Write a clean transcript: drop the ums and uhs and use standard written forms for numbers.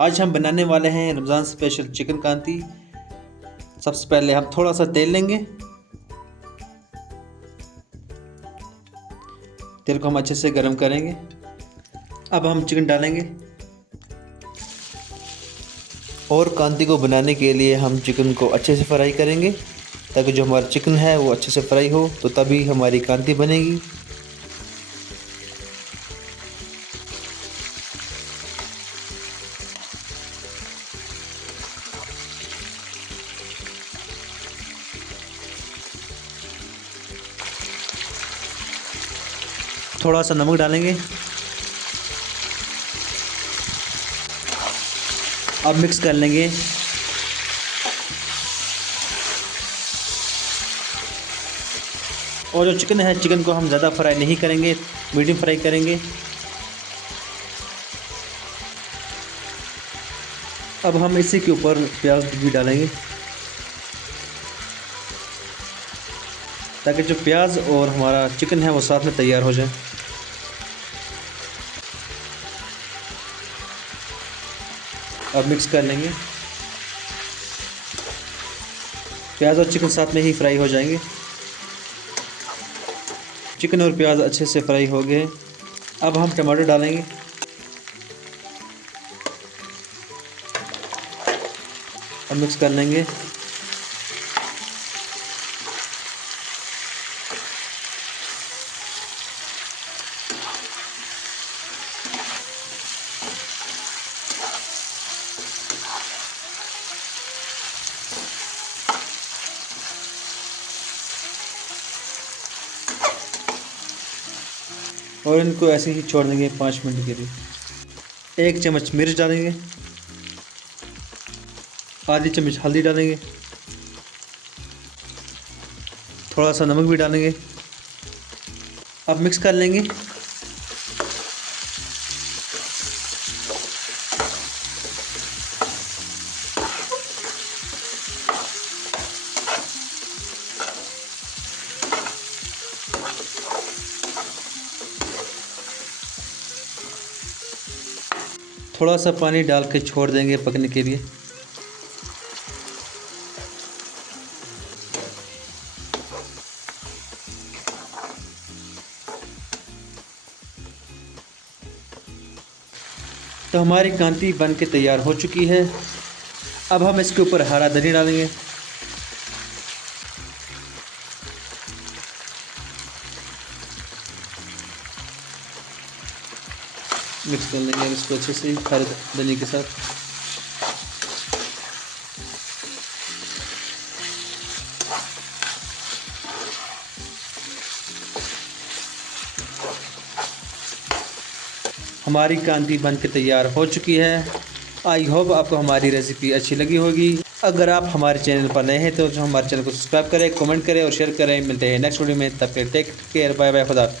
आज हम बनाने वाले हैं रमज़ान स्पेशल चिकन कांती। सबसे पहले हम थोड़ा सा तेल लेंगे। तेल को हम अच्छे से गर्म करेंगे। अब हम चिकन डालेंगे और कांती को बनाने के लिए हम चिकन को अच्छे से फ्राई करेंगे ताकि जो हमारा चिकन है वो अच्छे से फ्राई हो, तो तभी हमारी कांती बनेगी। थोड़ा सा नमक डालेंगे। अब मिक्स कर लेंगे। और जो चिकन है, चिकन को हम ज़्यादा फ्राई नहीं करेंगे, मीडियम फ्राई करेंगे। अब हम इसी के ऊपर प्याज भी डालेंगे ताकि जो प्याज और हमारा चिकन है वो साथ में तैयार हो जाए। अब मिक्स कर लेंगे। प्याज और चिकन साथ में ही फ्राई हो जाएंगे। चिकन और प्याज अच्छे से फ्राई हो गए। अब हम टमाटर डालेंगे। अब मिक्स कर लेंगे। और इनको ऐसे ही छोड़ देंगे 5 मिनट के लिए। 1 चम्मच मिर्च डालेंगे, आधी चम्मच हल्दी डालेंगे, थोड़ा सा नमक भी डालेंगे। अब मिक्स कर लेंगे। थोड़ा सा पानी डाल के छोड़ देंगे पकने के लिए। तो हमारी कांती बन के तैयार हो चुकी है। अब हम इसके ऊपर हरा धनिया डालेंगे। मिक्स कर लेंगे इसको अच्छे से हरे धनिया के साथ। हमारी कांती बन के तैयार हो चुकी है। आई होप आपको हमारी रेसिपी अच्छी लगी होगी। अगर आप हमारे चैनल पर नए हैं तो हमारे चैनल को सब्सक्राइब करें, कमेंट करें और शेयर करें। मिलते हैं नेक्स्ट वीडियो में, तब तक टेक केयर, बाय बाय, खुदा।